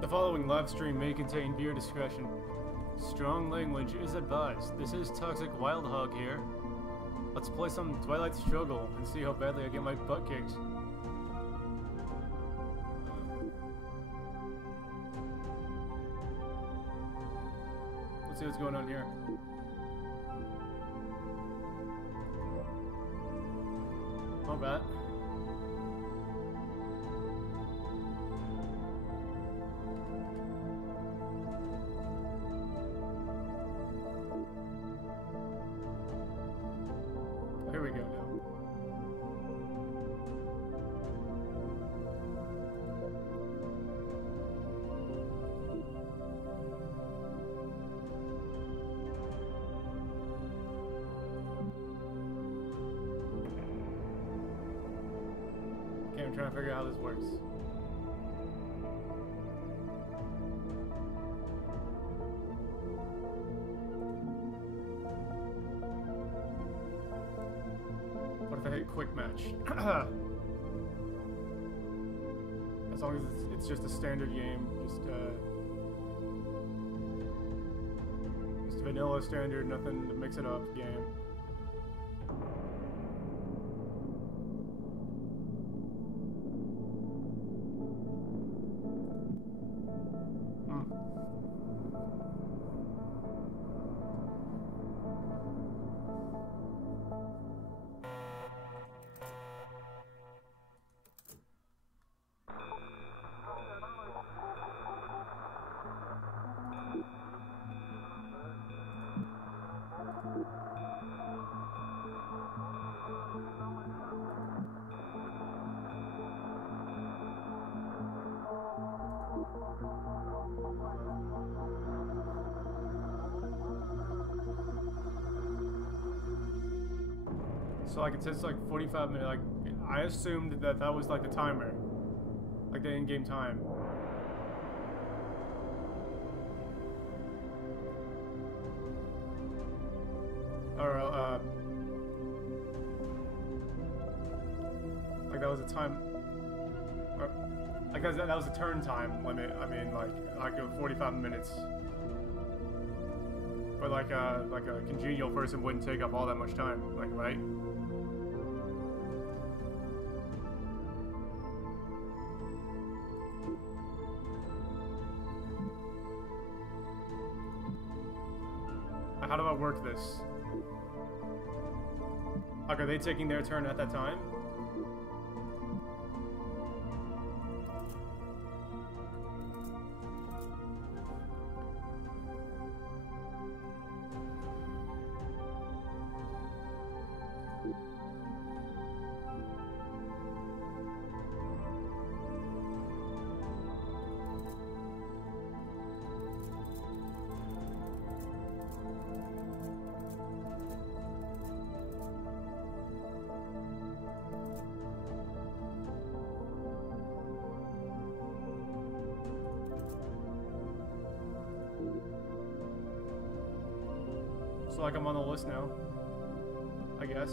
The following live stream may contain viewer discretion. Strong language is advised. This is ToxicWildHog here. Let's play some Twilight Struggle and see how badly I get my butt kicked. Let's see what's going on here. Not bad. Here we go now. Okay, I'm trying to figure out how this works. What if I hit quick match? As long as it's just a standard game, just vanilla standard, nothing to mix it up game. So like it says like 45 minutes, like I assumed that that was like the timer, like the in-game time. Or like that was a time, or like that was a turn time limit. I mean like 45 minutes. But like a congenial person wouldn't take up all that much time, like, right? How do I work this? Like, are they taking their turn at that time? So like I'm on the list now, I guess.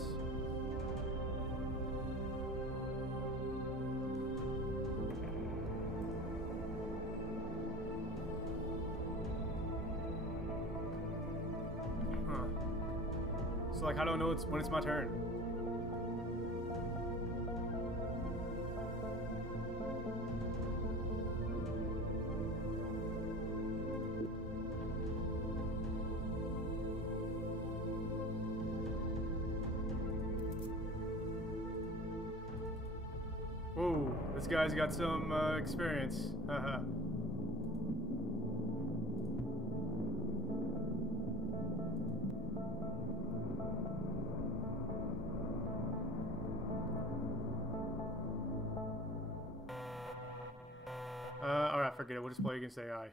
Huh. So like how do I know when it's my turn? Whoa, this guy's got some experience. Haha. Alright, forget it. We'll just play against AI.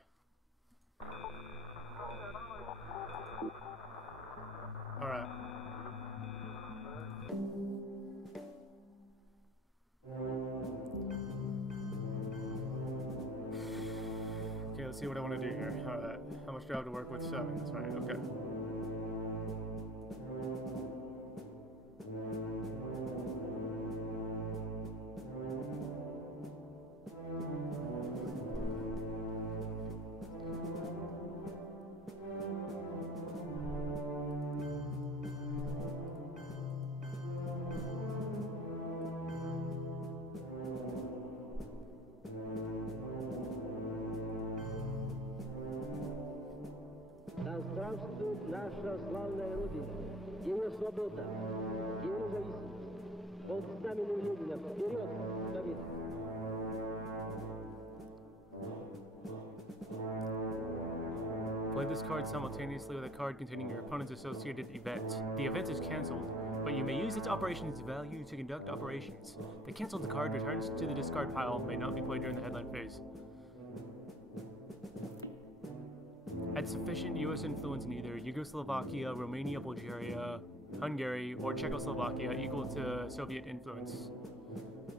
Alright. Okay, let's see what I want to do here. Alright. How much do I have to work with? 7. That's right. Okay. здравствует наша славная Родина, ее свобода, ее независимость. Под знаменем Ленина вперед, победа! Play this card simultaneously with a card containing your opponent's associated event. The event is cancelled, but you may use its operations value to conduct operations. The cancelled card returns to the discard pile, may not be played during the headline phase. Had sufficient US influence in either Yugoslavia, Romania, Bulgaria, Hungary, or Czechoslovakia equal to Soviet influence.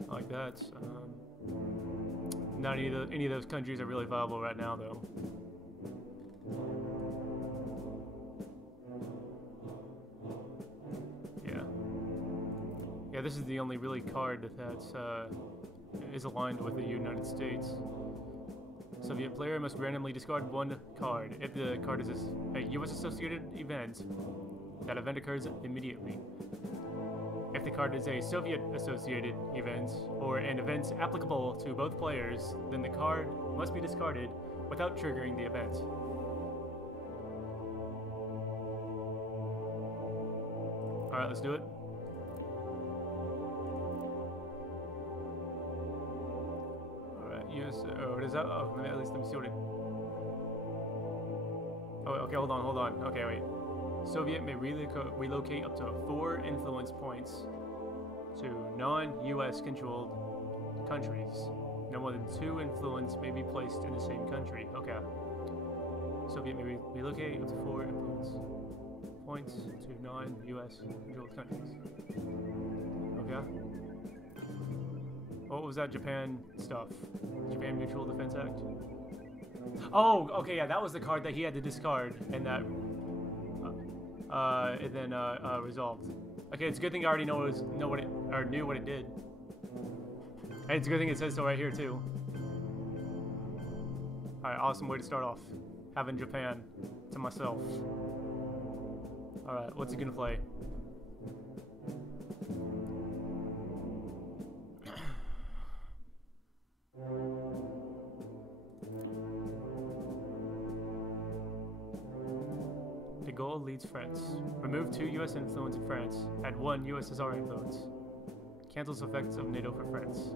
Like that. Not any of those countries are really viable right now, though. Yeah, this is the only really card that is aligned with the United States. Soviet player must randomly discard one card. If the card is a US associated event, that event occurs immediately. If the card is a Soviet associated event, or an event applicable to both players, then the card must be discarded without triggering the event. Alright, let's do it. Yes, oh, what is that? Oh, at least let me see what it... Oh, okay, hold on. Okay, wait. Soviet may relocate up to 4 influence points to non-US controlled countries. No more than 2 influence may be placed in the same country. Okay. Soviet may relocate up to 4 influence points to non-US controlled countries. Okay. What was that Japan stuff? Japan Mutual Defense Act? Oh, okay, yeah, that was the card that he had to discard, and that, resolved. Okay, it's a good thing I already knew what it did. And it's a good thing it says so right here, too. Alright, awesome way to start off. Having Japan to myself. Alright, what's he gonna play? De Gaulle leads France. Remove 2 US influence in France. Add 1 USSR influence. Cancels effects of NATO for France.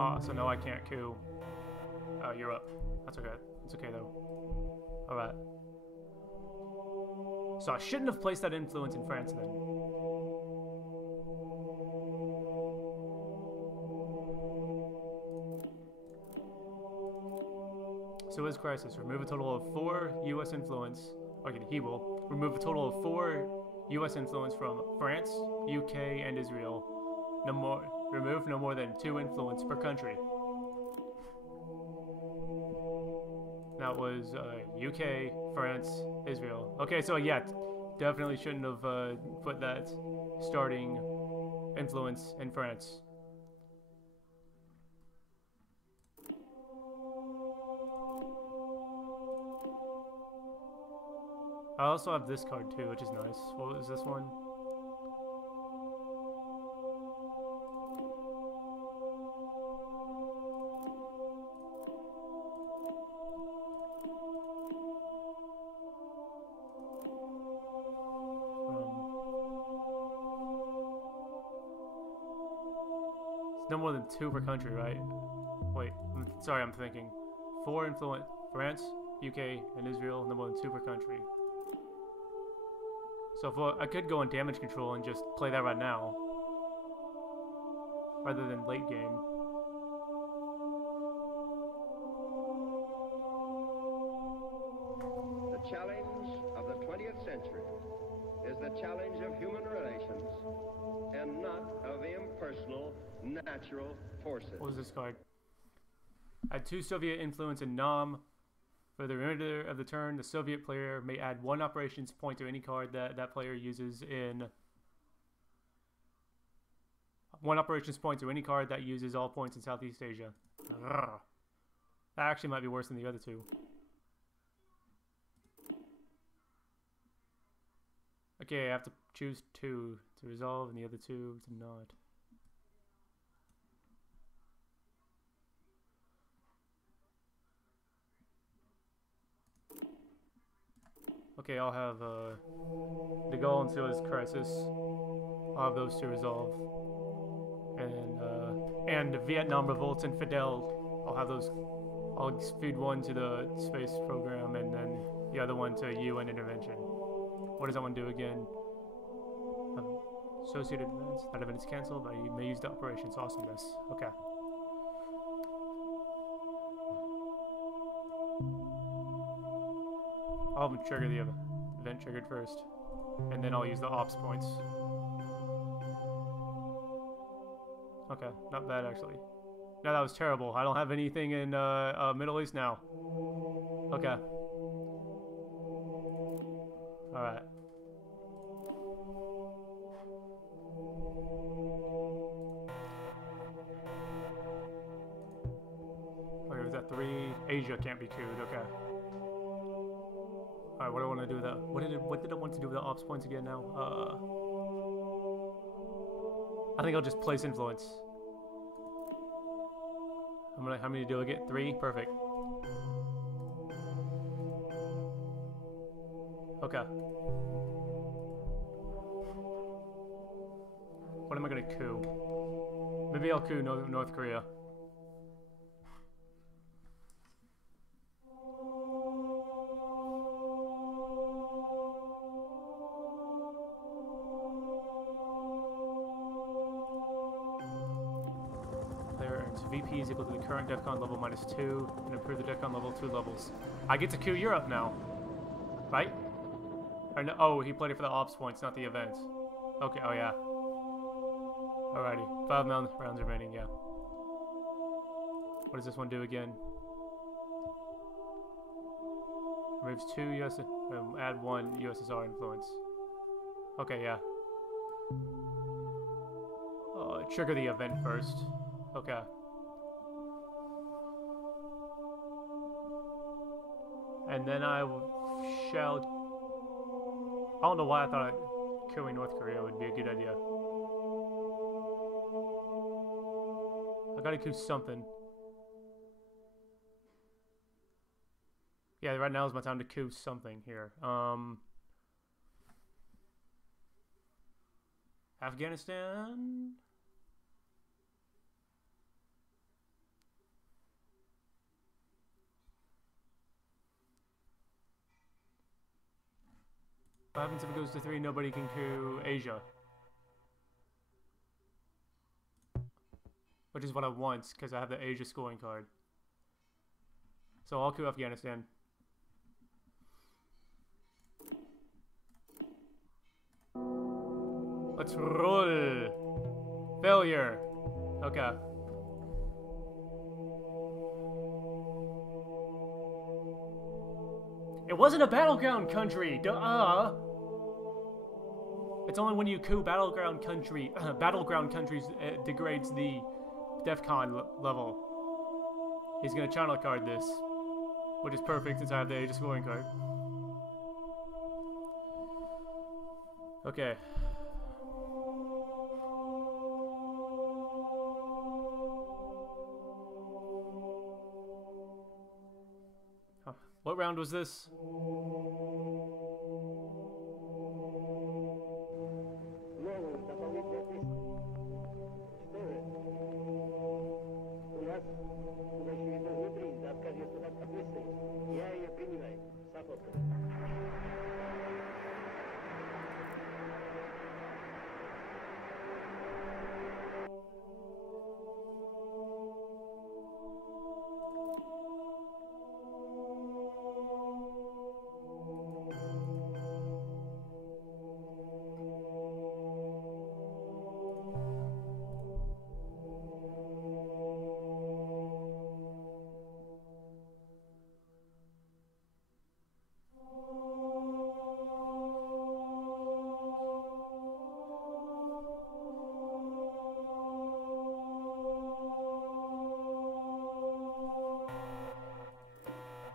Ah, so no, I can't coup. Oh, you're up. That's okay. It's okay though. Alright. So I shouldn't have placed that influence in France then. Suez Crisis. Remove a total of 4 US influence. Okay, he will. Remove a total of 4 US influence from France, UK, and Israel. Remove no more than 2 influence per country. That was UK, France, Israel. Okay, so yeah, definitely shouldn't have put that starting influence in France. I also have this card too, which is nice. What was this one? It's no more than 2 per country, right? Wait, sorry, I'm thinking. 4 influence, France, UK, and Israel, no more than 2 per country. So if I could go on damage control and just play that right now, rather than late game. The challenge of the 20th century is the challenge of human relations and not of impersonal natural forces. What was this card? Add 2 Soviet influence in Nam. For the remainder of the turn, the Soviet player may add 1 operations point to any card that that player uses in... 1 operations point to any card that uses all points in Southeast Asia. That actually might be worse than the other 2. Okay, I have to choose 2 to resolve and the other 2 to not. Okay, I'll have the Gaul and Suez Crisis. I'll have those 2 resolve. And Vietnam Revolt and Fidel. I'll have those. I'll feed 1 to the space program and then the other 1 to UN intervention. What does that one do again? Associated events. That event is cancelled, but you may use the operations. Awesomeness. Okay. I'll trigger the event triggered first, and then I'll use the ops points. Okay, not bad actually. No, that was terrible. I don't have anything in Middle East now. Okay. Alright. Okay, was that 3? Asia can't be queued, okay. Alright, what do I want to do with that? What did I want to do with the ops points again now? I think I'll just place influence. How many do I get? 3? Perfect. Okay. What am I gonna coup? Maybe I'll coup North Korea. VP is equal to the current DEFCON level -2 and improve the DEFCON level 2 levels. I get to coup Europe now, right? Or no, oh, he played it for the ops points, not the events. Okay, oh yeah. Alrighty, 5 rounds remaining, yeah. What does this one do again? Removes 2 US, add 1 USSR influence. Okay, yeah. Trigger the event first. Okay. And then I shall... I don't know why I thought killing North Korea would be a good idea. I gotta coup something. Yeah, right now is my time to coup something here. Afghanistan? What happens if it goes to 3? Nobody can coup Asia. Which is what I want, because I have the Asia scoring card. So I'll coup Afghanistan. Let's roll. Failure. Okay. It wasn't a battleground country. Duh. It's only when you coup battleground countries degrades the DEFCON level. He's gonna channel card this, which is perfect since I have the Asia scoring card. Okay. What round was this?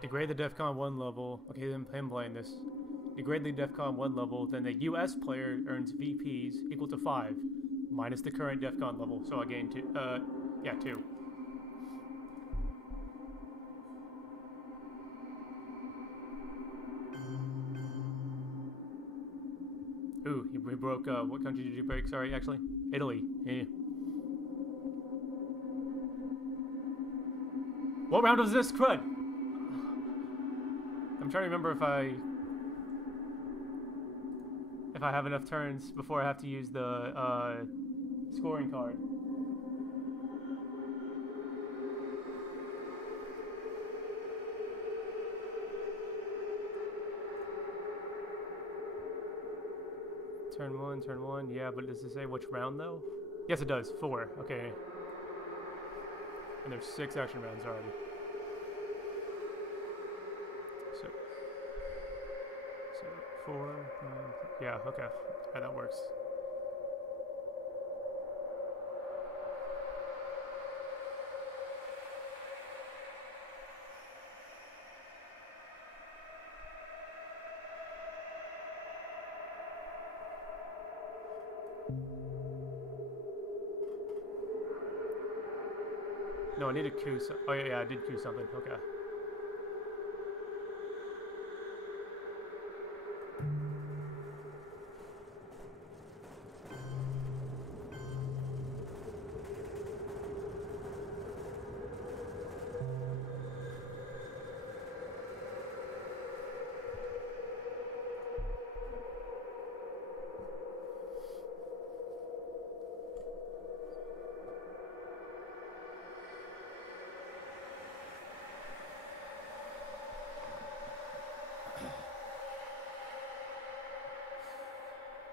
Degrade the DEFCON 1 level. Okay, then him playing this. degrade the DEFCON 1 level, then the US player earns VPs equal to 5, minus the current DEFCON level, so I gain 2, yeah, 2. Ooh, we broke, what country did you break? Sorry, actually? Italy. Yeah. What round was this? Crud! I'm trying to remember if I have enough turns before I have to use the, scoring card. Turn one, yeah, but does it say which round though? Yes, it does. 4, okay. And there's 6 action rounds already. So 4, 9, yeah, okay. Yeah, that works. No, I need to queue oh yeah, I did queue something, okay.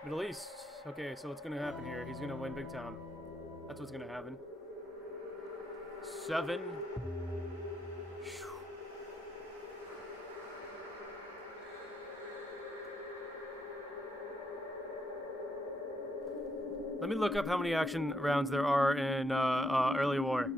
Middle East. Okay, so what's gonna happen here? He's gonna win big time. That's what's gonna happen. 7. Let me look up how many action rounds there are in early war.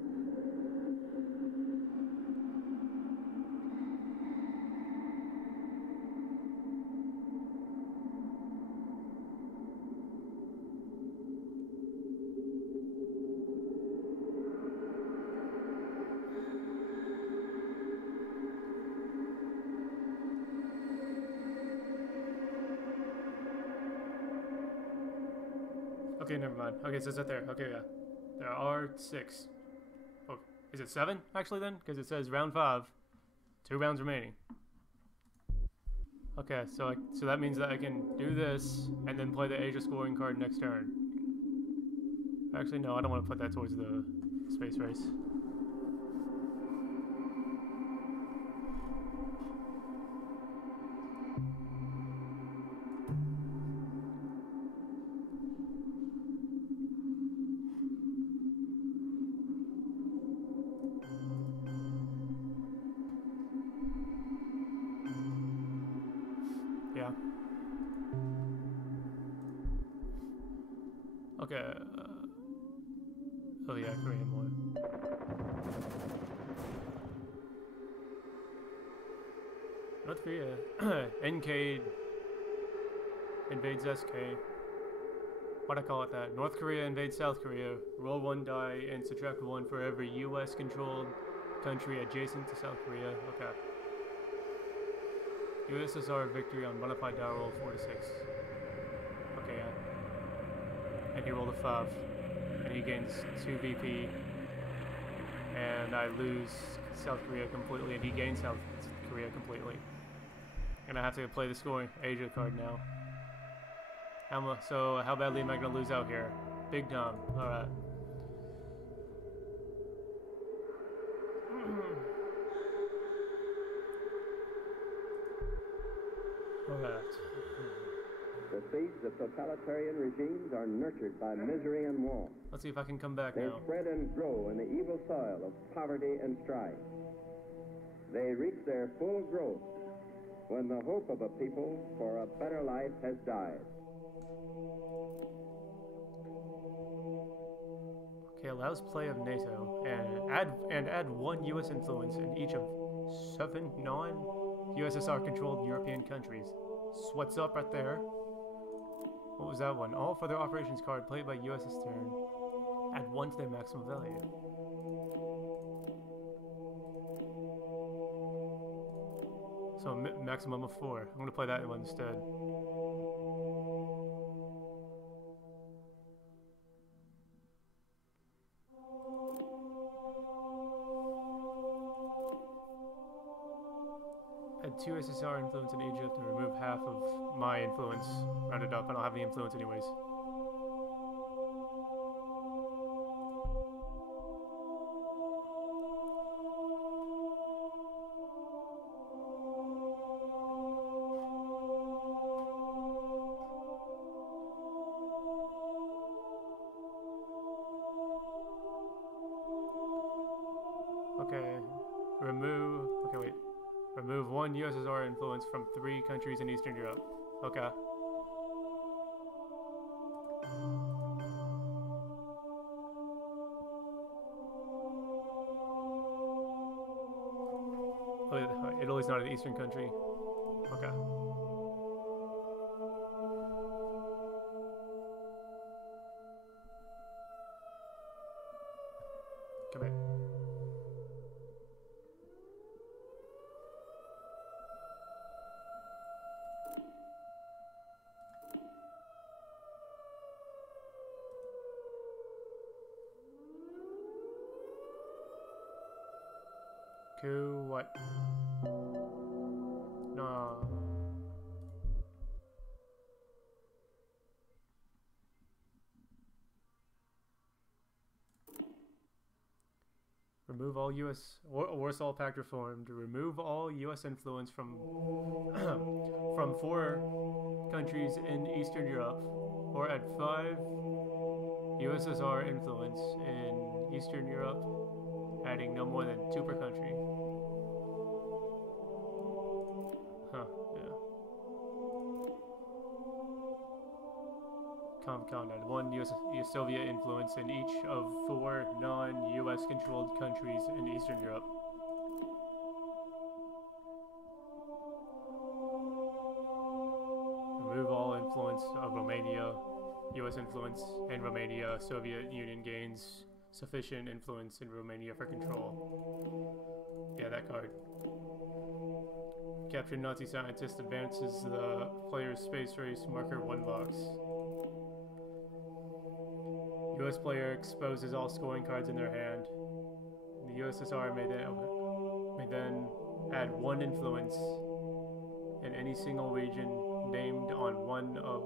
Okay, never mind. Okay, so it's right there. Okay, yeah. There are 6. Oh, is it 7, actually, then? Because it says round 5. 2 rounds remaining. Okay, so that means that I can do this, and then play the Asia scoring card next turn. Actually, no, I don't want to put that towards the space race. Yeah. Okay. Oh yeah, Korean War. North Korea. NK invades SK. Why'd I call it that? North Korea invades South Korea. Roll 1 die and subtract 1 for every US controlled country adjacent to South Korea. Okay. USSR victory on modified die roll 4 to 6. Okay, yeah. And he rolled a 5. And he gains 2 VP. And I lose South Korea completely, and he gains South Korea completely. And I have to play the scoring Asia card now. So how badly am I going to lose out here? Big time. Alright. Alright. The seeds of totalitarian regimes are nurtured by misery and want. Let's see if I can come back They now. spread and grow in the evil soil of poverty and strife. They reach their full growth when the hope of a people for a better life has died. Okay, allows play of NATO and add 1 US influence in each of 7 non-USSR controlled European countries. What's up right there? What was that one? All further operations card played by US's turn. Add 1 to their maximum value. So a maximum of 4. I'm gonna play that one instead. Add 2 SSR influence in Egypt and remove half of my influence. Round it up, I don't have any influence anyways. Okay, remove 1 USSR influence from 3 countries in Eastern Europe. Okay. Oh, Italy's not an Eastern country. Okay. Come here. What? No. Remove all U.S. Warsaw Pact reformed. Remove all U.S. influence from from 4 countries in Eastern Europe, or add 5 USSR influence in Eastern Europe, adding no more than 2 per country. Huh, yeah. Compound add 1 US Soviet influence in each of 4 non-US controlled countries in Eastern Europe. Remove all influence of Romania, US influence in Romania, Soviet Union gains sufficient influence in Romania for control. Yeah, that card. Capture Nazi scientist advances the player's space race marker 1 box. US player exposes all scoring cards in their hand. The USSR may then add 1 influence in any single region named on one of...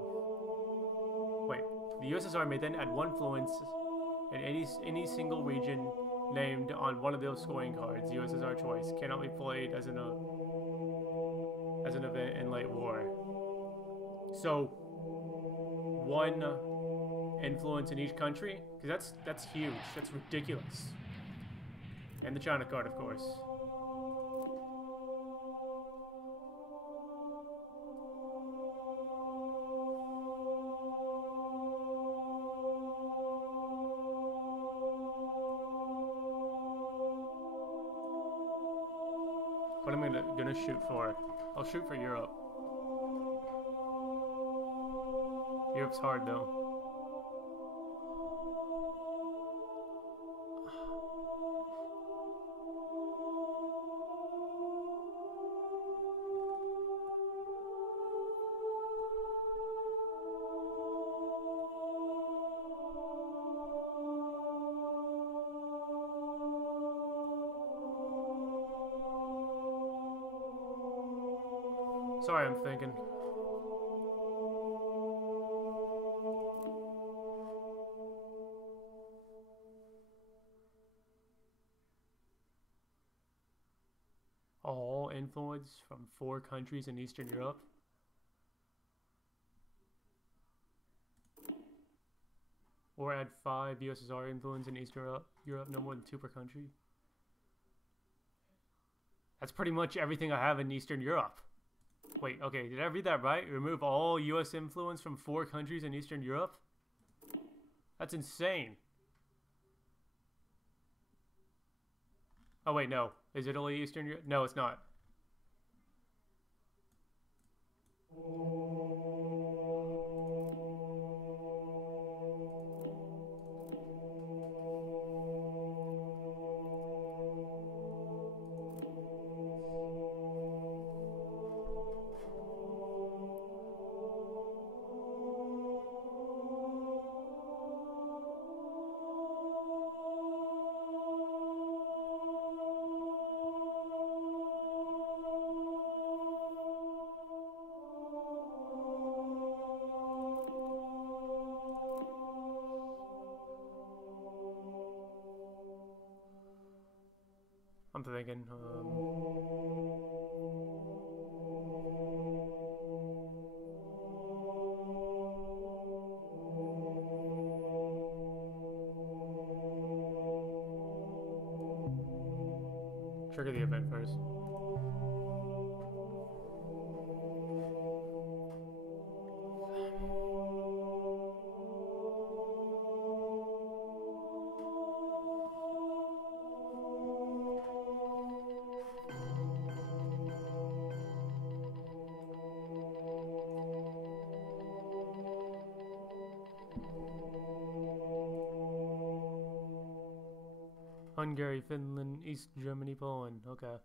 Wait. The USSR may then add 1 influence in any single region named on one of those scoring cards. USSR choice cannot be played as an event in late war. So 1 influence in each country, because that's huge. That's ridiculous. And the China card, of course. What am I gonna shoot for? I'll shoot for Europe. Europe's hard though. Sorry, I'm thinking. All influence from 4 countries in Eastern Europe. Or add 5 USSR influence in Eastern Europe, no more than 2 per country. That's pretty much everything I have in Eastern Europe. Wait, okay, did I read that right? Remove all US influence from 4 countries in Eastern Europe? That's insane. Oh wait, no. Is Italy Eastern Europe? No, it's not. I'm thinking, trigger the event first. Hungary, Finland, East Germany, Poland. Okay.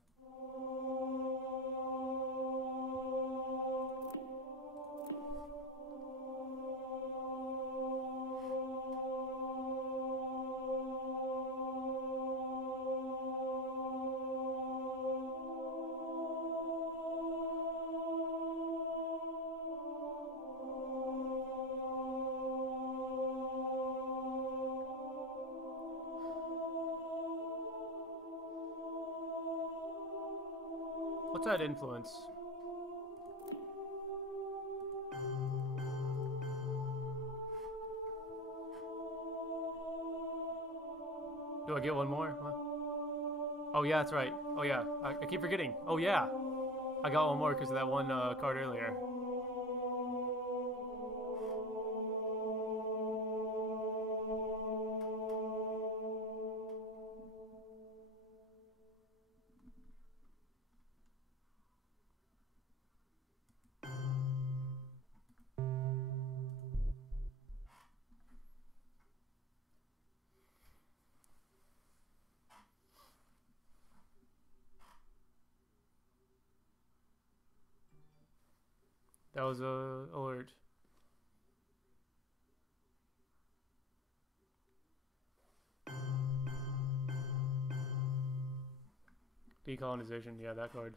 What's that influence? Do I get one more? What? Oh yeah, that's right. Oh yeah, I keep forgetting. Oh yeah, I got one more because of that one card earlier. That was a alert. Decolonization, yeah, that card.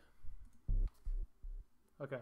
Okay.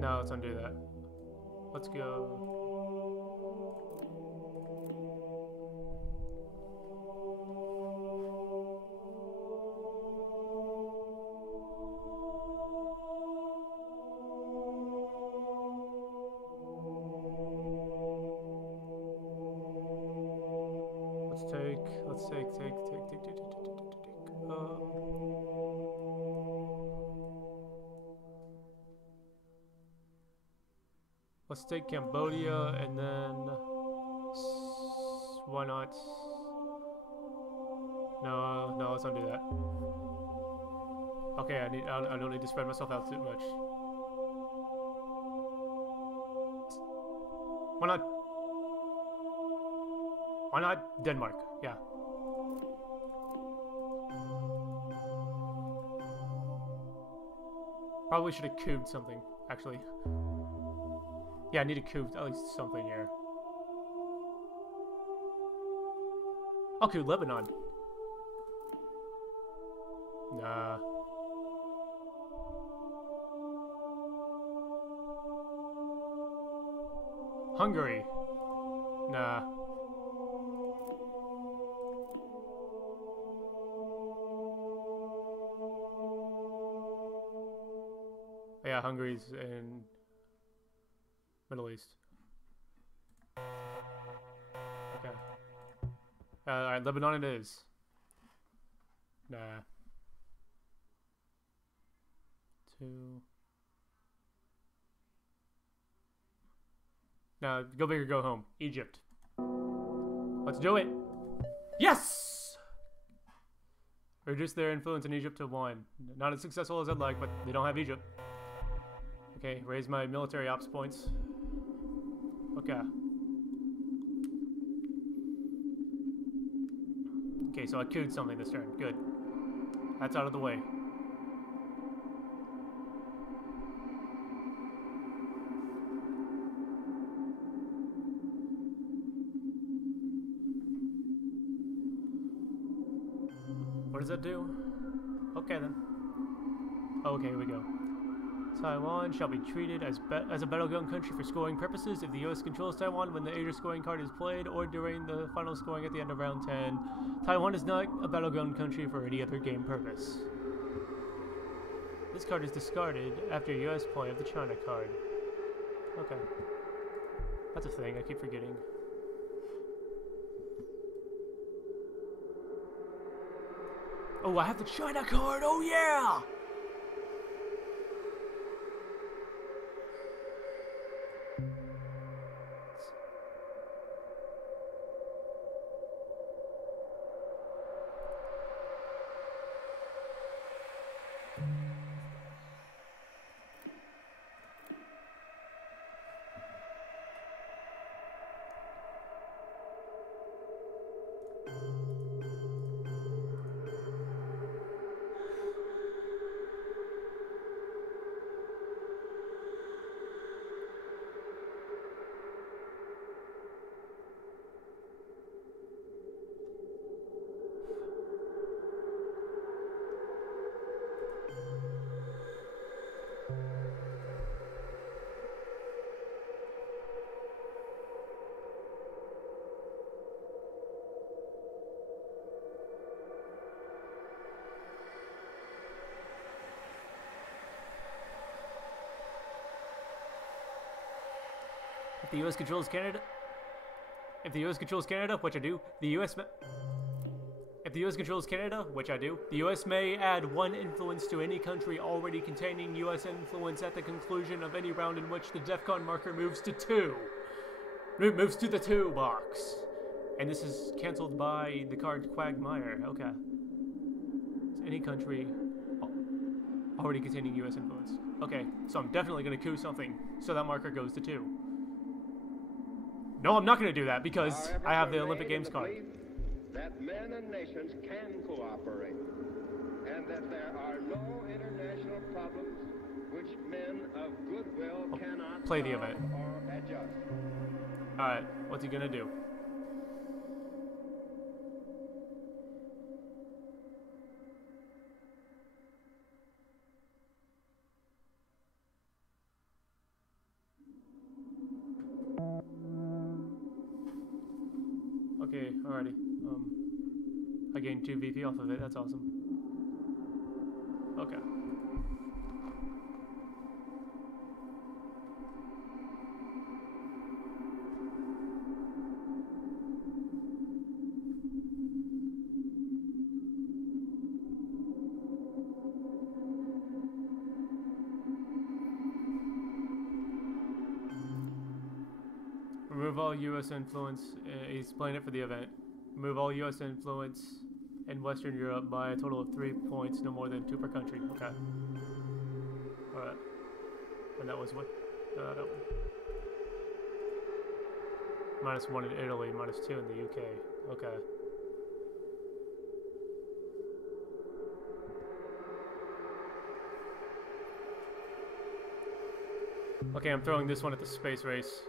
No, let's undo that. Let's go. Let's take. Let's take Cambodia and then why not? No, let's undo that. Okay, I don't need to spread myself out too much. Why not Denmark? Yeah. Probably should have couped something, actually. Yeah, I need to coup at least something here. Okay, Lebanon. Nah. Hungary. Nah. Yeah, Hungary's in Middle East. Okay. Alright, Lebanon it is. Nah. 2. Now, go big or go home. Egypt. Let's do it! Yes! Reduce their influence in Egypt to 1. Not as successful as I'd like, but they don't have Egypt. Okay, raise my military ops points. Okay. Okay, so I could something this turn. Good. That's out of the way. What does that do? Okay then. Okay, here we go. Taiwan shall be treated as a battleground country for scoring purposes if the U.S. controls Taiwan when the Asia scoring card is played or during the final scoring at the end of round 10. Taiwan is not a battleground country for any other game purpose. This card is discarded after U.S. play of the China card. Okay. That's a thing, I keep forgetting. Oh, I have the China card! Oh yeah! If the U.S. controls Canada, which I do, the U.S. If the U.S. controls Canada, which I do, the U.S. may add 1 influence to any country already containing U.S. influence at the conclusion of any round in which the DEFCON marker moves to 2. It moves to the 2 box. And this is cancelled by the card Quagmire. Okay. It's any country already containing U.S. influence. Okay, so I'm definitely going to coup something so that marker goes to 2. No, I'm not going to do that because I have the Olympic Games card. That men and nations can cooperate, and that there are no international problems which men of goodwill cannot play the event or adjust. Alright, what's he going to do? Okay, alrighty. I gained 2 VP off of it, that's awesome. Okay. Remove all U.S. influence. He's playing it for the event. Remove all U.S. influence in Western Europe by a total of 3 points, no more than 2 per country. Okay. Alright. And that was what? That one. -1 in Italy, -2 in the UK. Okay. Okay, I'm throwing this one at the space race.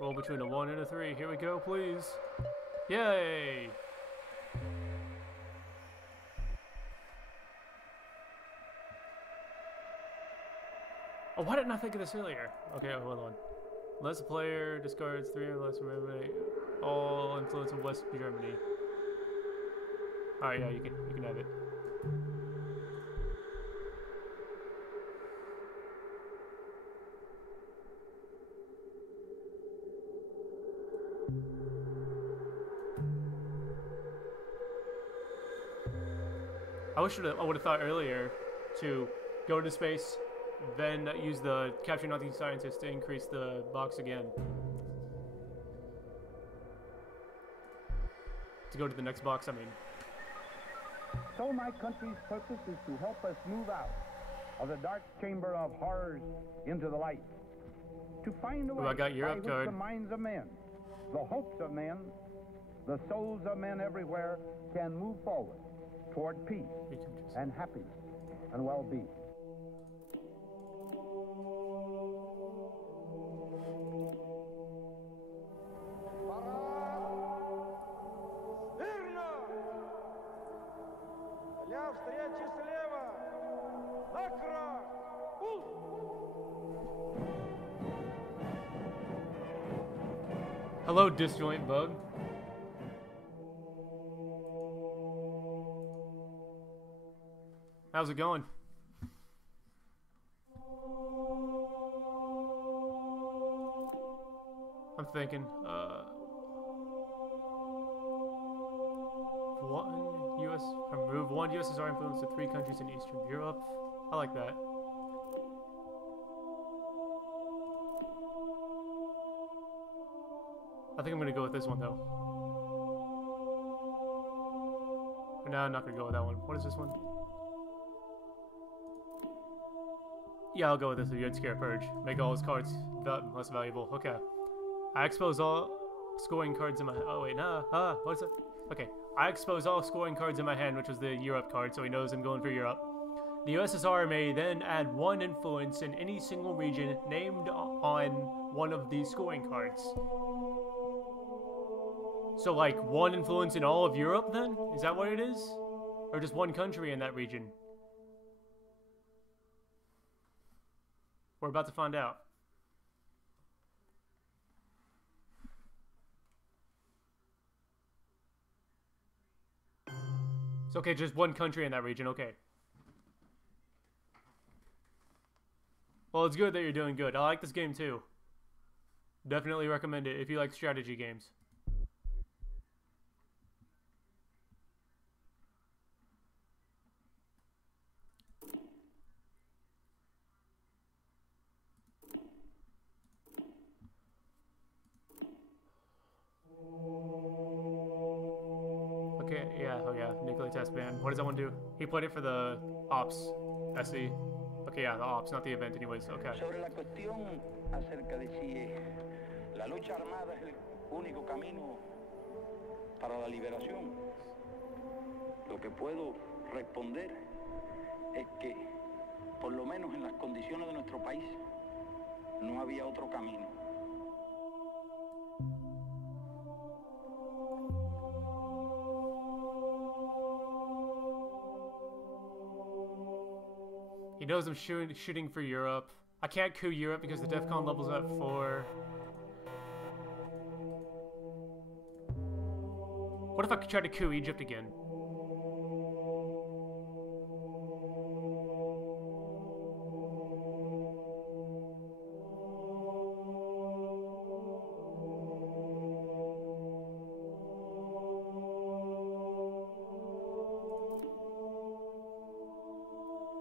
Roll between a 1 and a 3. Here we go, please. Yay! Oh, why didn't I think of this earlier? Okay, hold on. Unless the player discards 3 or less, remember all influence of West Germany. Alright, yeah, you can have it. I would have thought earlier to go to space, then use the capture nothing scientist to increase the box again. To go to the next box, I mean. So my country's purpose is to help us move out of the dark chamber of horrors into the light. To find a way by which the minds of men, the hopes of men, the souls of men everywhere can move forward toward peace and happiness and well-being. Hello, disjoint bug. How's it going? I'm thinking, remove one USSR influence to 3 countries in Eastern Europe. I like that. I think I'm gonna go with this one though. No, I'm not gonna go with that one. What is this one? Yeah, I'll go with this. You'd scare Purge. Make all his cards less valuable. Okay. I expose all scoring cards in my. Oh wait, nah. What is it? Okay. I expose all scoring cards in my hand, which was the Europe card, so he knows I'm going for Europe. The USSR may then add 1 influence in any single region named on one of these scoring cards. So like 1 influence in all of Europe then? Is that what it is? Or just 1 country in that region? We're about to find out. It's okay, just 1 country in that region, okay. Well, it's good that you're doing good. I like this game too. Definitely recommend it if you like strategy games. Okay, yeah, oh yeah, nuclear test ban. What does that one do? He played it for the Ops, SE. Okay, yeah, the Ops, not the event anyways, okay. Sobre la cuestión acerca de si la lucha armada es el único camino para la liberación, lo que puedo responder es que, por lo menos en las condiciones de nuestro país, no había otro camino. He knows I'm shooting for Europe. I can't coup Europe because the DEFCON level's at 4. What if I could try to coup Egypt again?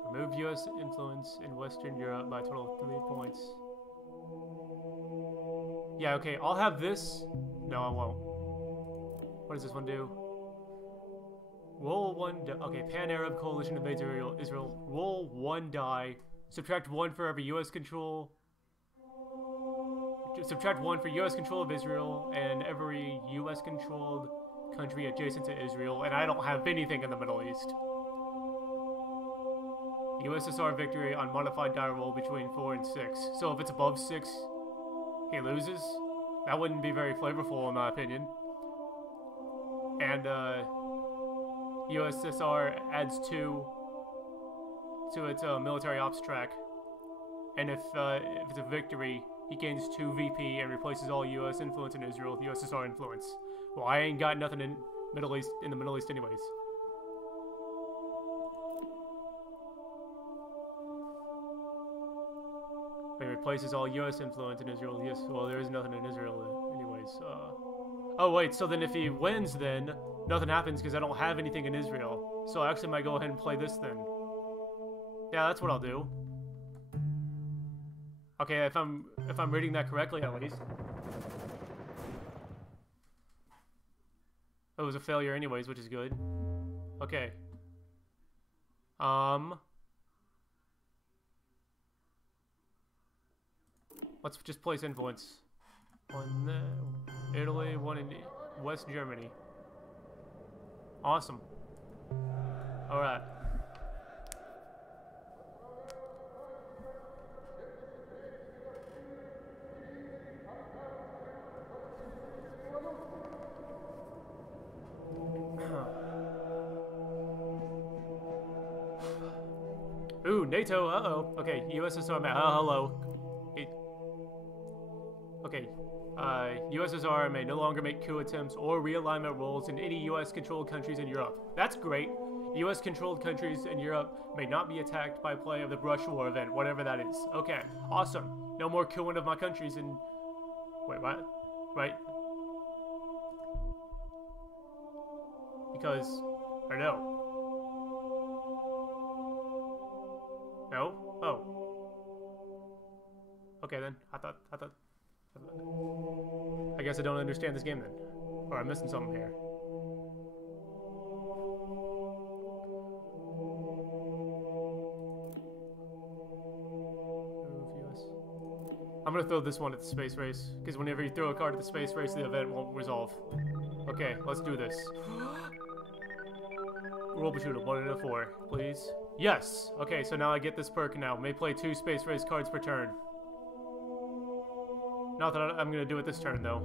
Remove US influence in Western Europe by a total of 3 points. Yeah, okay, I'll have this. No, I won't. What does this one do? Roll 1 okay, Pan-Arab Coalition invades Israel. Roll 1 die. Subtract 1 for every US control. Subtract 1 for US control of Israel and every US controlled country adjacent to Israel. And I don't have anything in the Middle East. USSR victory on modified die roll between 4 and 6. So if it's above 6, he loses. That wouldn't be very flavorful in my opinion. And USSR adds 2 to its military ops track. And if it's a victory, he gains 2 VP and replaces all US influence in Israel with USSR influence. Well, I ain't got nothing in the Middle East anyways. It replaces all US influence in Israel. Yes, well, there is nothing in Israel anyways. Oh wait, so then if he wins, then nothing happens because I don't have anything in Israel. So I actually might go ahead and play this then. Yeah, that's what I'll do. Okay, if I'm reading that correctly at least. It was a failure anyways, which is good. Okay. Let's just place influence. 1 Italy, 1 in West Germany. Awesome. Alright. Ooh, NATO, uh-oh. Okay, USSR map. Hello. Okay, USSR may no longer make coup attempts or realignment roles in any US-controlled countries in Europe. That's great. US-controlled countries in Europe may not be attacked by play of the Brush War event, whatever that is. Okay, awesome. No more coupping of my countries in... Wait, what? Right? Because... Or no. No? Oh. Okay then. I thought... I guess I don't understand this game then. Or I'm missing something here. I'm gonna throw this one at the space race, because whenever you throw a card at the space race, the event won't resolve. Okay, let's do this. Roll between a 1 and a 4, please. Yes! Okay, so now I get this perk now. May play 2 space race cards per turn. Not that I'm gonna do it this turn, though.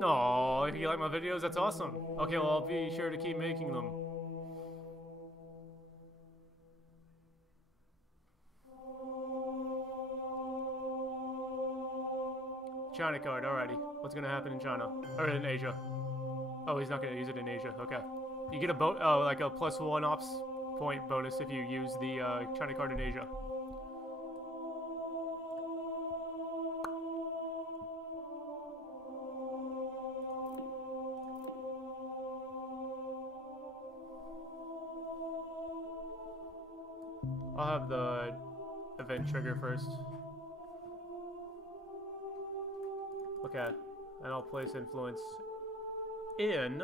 Aww, if you like my videos, that's awesome. Okay, well, I'll be sure to keep making them. China card, alrighty. What's gonna happen in China? Or in Asia. Oh, he's not gonna use it in Asia, okay. You get a like a +1 ops point bonus if you use the China card in Asia. I'll have the event trigger first. Okay, and I'll place influence in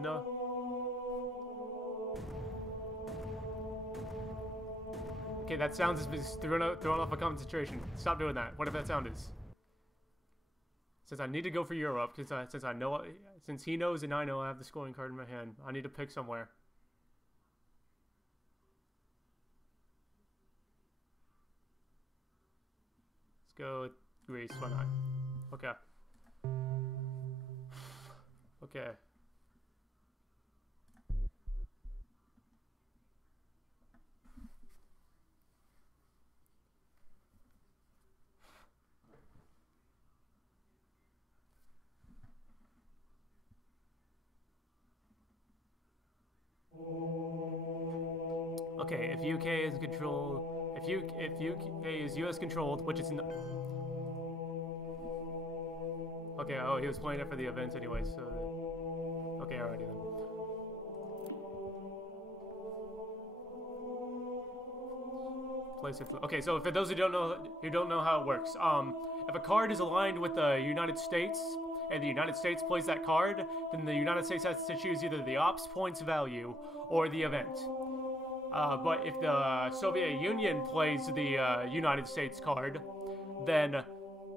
no. Okay, that sound is thrown off a concentration. Stop doing that. Whatever that sound is. Since I need to go for Europe, since he knows and I know I have the scoring card in my hand, I need to pick somewhere. Let's go with Greece. Why not? Okay. Okay. Okay, if UK is controlled, if UK is US controlled, which it's okay, oh, he was playing it for the events anyway, so okay, alrighty then. Place it. Okay, so for those who don't know how it works, if a card is aligned with the United States and the United States plays that card, then the United States has to choose either the ops points value or the event. But if the Soviet Union plays the United States card, then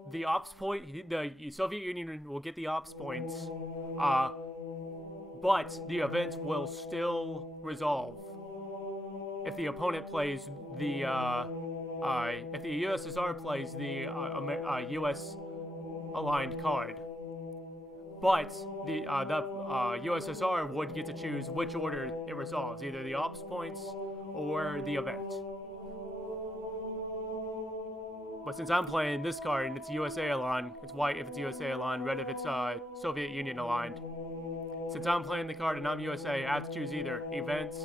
the ops point, the Soviet Union will get the ops points, but the event will still resolve if the opponent plays the, if the USSR plays the US aligned card. But the USSR would get to choose which order it resolves, either the ops points or the event. But since I'm playing this card and it's USA aligned, it's white if it's USA aligned, red if it's Soviet Union aligned. Since I'm playing the card and I'm USA, I have to choose either event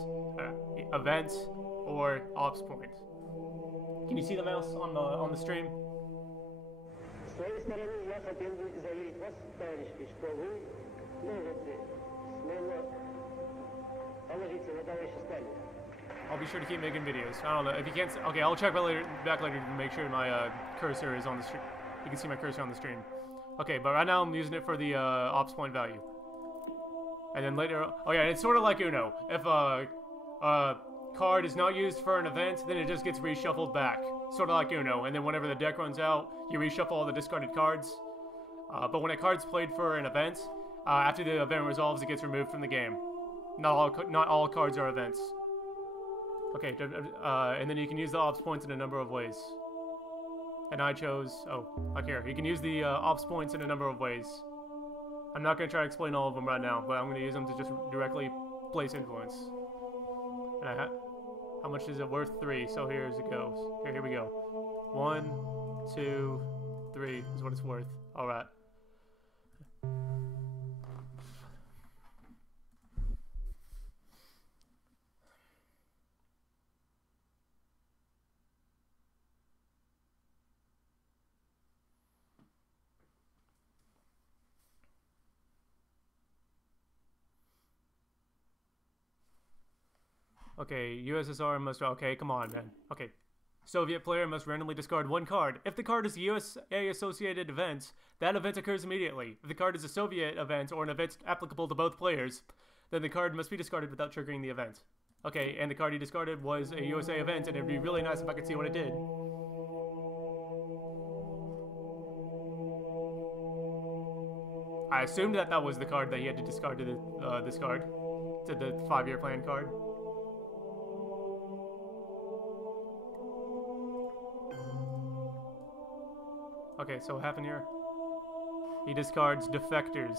or ops point. Can you see the mouse on the stream? С своей стороны я хотел бы заверить вас, товарищи, что вы можете смело положиться на товарища Сталина. I'll be sure to keep making videos. I don't know if you can't. Okay, I'll check back later to make sure my cursor is on the stream. You can see my cursor on the stream. Okay, but right now I'm using it for the ops point value. And then later, oh yeah, it's sort of like Uno. If a card is not used for an event, then it just gets reshuffled back. Sort of like Uno. And then whenever the deck runs out, you reshuffle all the discarded cards. But when a card's played for an event, after the event resolves, it gets removed from the game. Not all cards are events. Okay, and then you can use the ops points in a number of ways. And I chose, oh, like here. You can use the ops points in a number of ways. I'm not going to try to explain all of them right now, but I'm going to use them to just directly place influence. And how much is it worth? 3, so here's it goes. Here we go. 1, 2, 3 is what it's worth. Alright. Okay, USSR must... Okay, come on, man. Okay. Soviet player must randomly discard 1 card. If the card is a USA-associated event, that event occurs immediately. If the card is a Soviet event or an event applicable to both players, then the card must be discarded without triggering the event. Okay, and the card he discarded was a USA event, and it'd be really nice if I could see what it did. I assumed that that was the card that he had to discard to the, discard. To the 5-year plan card. Okay, so what happened here? He discards defectors.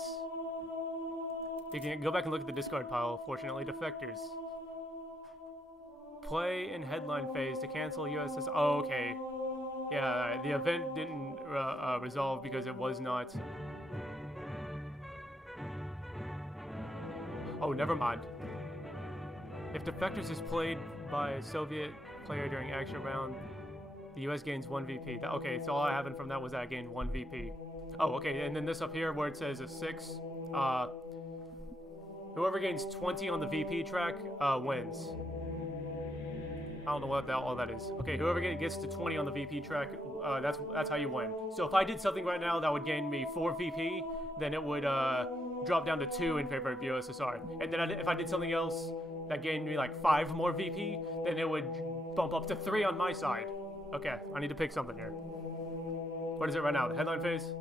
You can go back and look at the discard pile, fortunately. Defectors. Play in headline phase to cancel USS... Oh, okay. Yeah, the event didn't resolve because it was not... Oh, never mind. If defectors is played by a Soviet player during action round, the US gains 1 VP. Okay, so all I have from that was that I gained 1 VP. Oh, okay, and then this up here where it says a 6. Whoever gains 20 on the VP track wins. I don't know what all that is. Okay, whoever gets to 20 on the VP track, that's how you win. So if I did something right now that would gain me 4 VP, then it would drop down to 2 in favor of USSR. And then if I did something else that gained me like 5 more VP, then it would bump up to 3 on my side. Okay, I need to pick something here. What is it right now? The headline phase?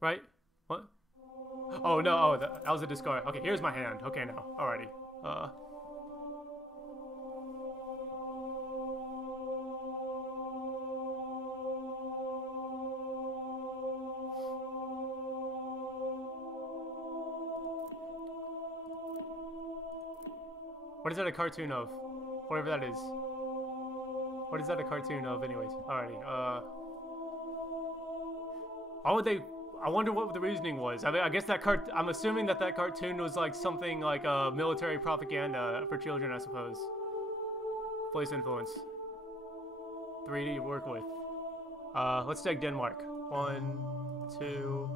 Right? What? Oh, no. Oh, that was a discard. Okay, here's my hand. Okay, now. Alrighty. What is that a cartoon of? Whatever that is. What is that a cartoon of anyways? Alrighty, why would they... I wonder what the reasoning was. I mean, I guess that I'm assuming that cartoon was like something like military propaganda for children, I suppose. Place influence. 3D to work with. Let's take Denmark. 1, 2...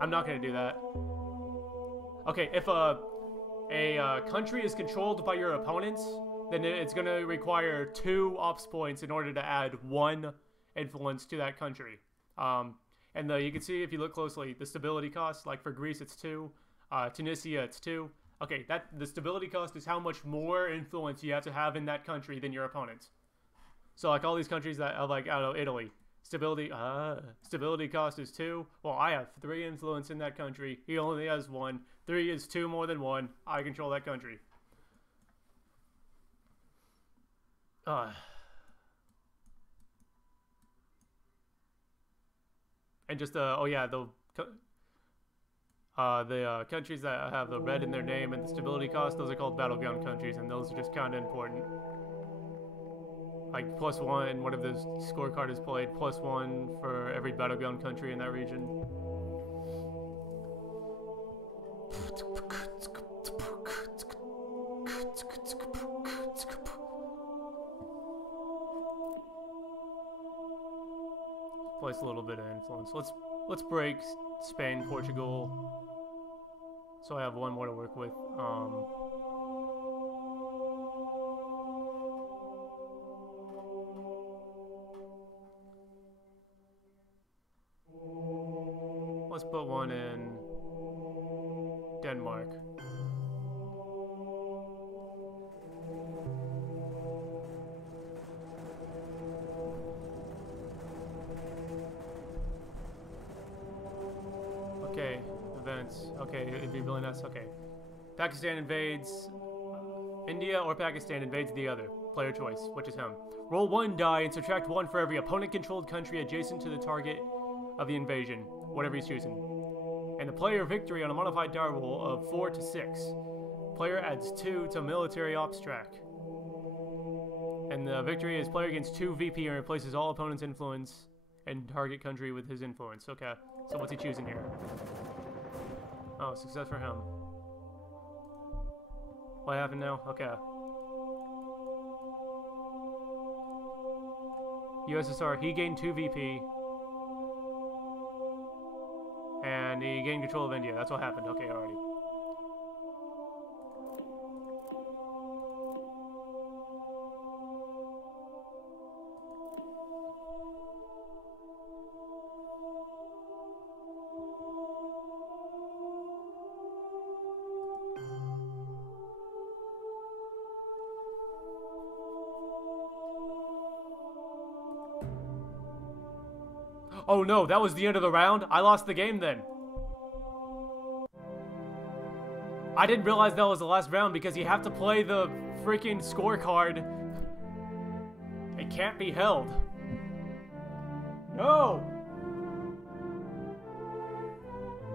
I'm not gonna do that. Okay, if a country is controlled by your opponents, then it's going to require 2 ops points in order to add 1 influence to that country. And you can see, if you look closely, the stability cost, like for Greece it's 2, Tunisia it's 2, Okay, the stability cost is how much more influence you have to have in that country than your opponents. So like all these countries that are like, I don't know, Italy. Stability cost is 2. Well, I have 3 influence in that country. He only has 1. 3 is 2 more than 1. I control that country. And just oh yeah, the countries that have the red in their name and the stability cost, those are called battleground countries, and those are just kind of important. Like +1 whenever the scorecard is played, +1 for every battleground country in that region. Place a little bit of influence. Let's break Spain, Portugal. So I have 1 more to work with. Let's put 1 in Denmark. Okay, events. Okay, it'd be really nice. Okay. Pakistan invades India, or Pakistan invades the other. Player choice, which is him. Roll 1 die and subtract 1 for every opponent-controlled country adjacent to the target of the invasion, whatever he's choosing. And the player victory on a modified die roll of 4 to 6. Player adds 2 to military ops track. And the victory is player gains 2 VP and replaces all opponent's influence and target country with his influence. Okay, so what's he choosing here? Oh, success for him. What happened now? Okay. USSR, he gained 2 VP. And he gained control of India. That's what happened. Okay, already. Oh no, that was the end of the round? I lost the game then. I didn't realize that was the last round because you have to play the freaking scorecard. It can't be held. No!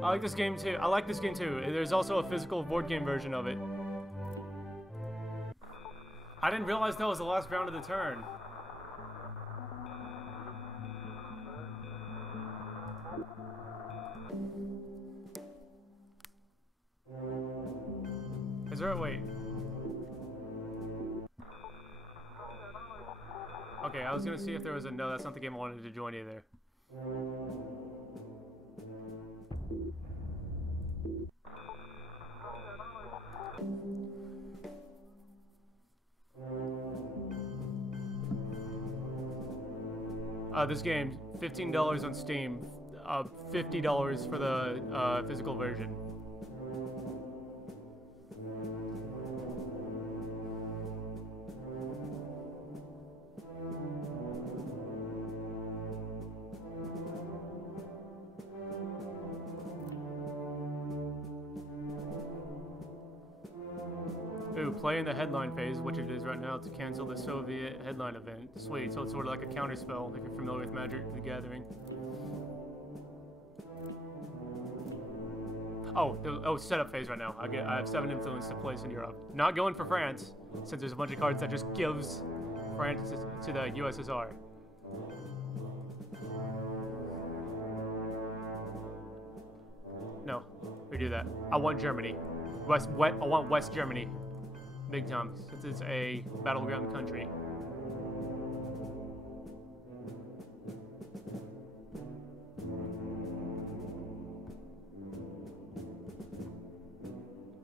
I like this game too. I like this game too. There's also a physical board game version of it. I didn't realize that was the last round of the turn. Is there a wait? Okay, I was gonna see if there was a no, that's not the game I wanted to join either. This game, $15 on Steam, $50 for the physical version. Ooh, play in the headline phase, which it is right now, to cancel the Soviet headline event. Sweet, so it's sort of like a counterspell, if you're familiar with Magic the Gathering. Oh, setup phase right now. I have 7 influence to place in Europe. Not going for France, since there's a bunch of cards that just gives France to the USSR. No, we do that. I want Germany. I want West Germany. Big time, since it's a battleground country.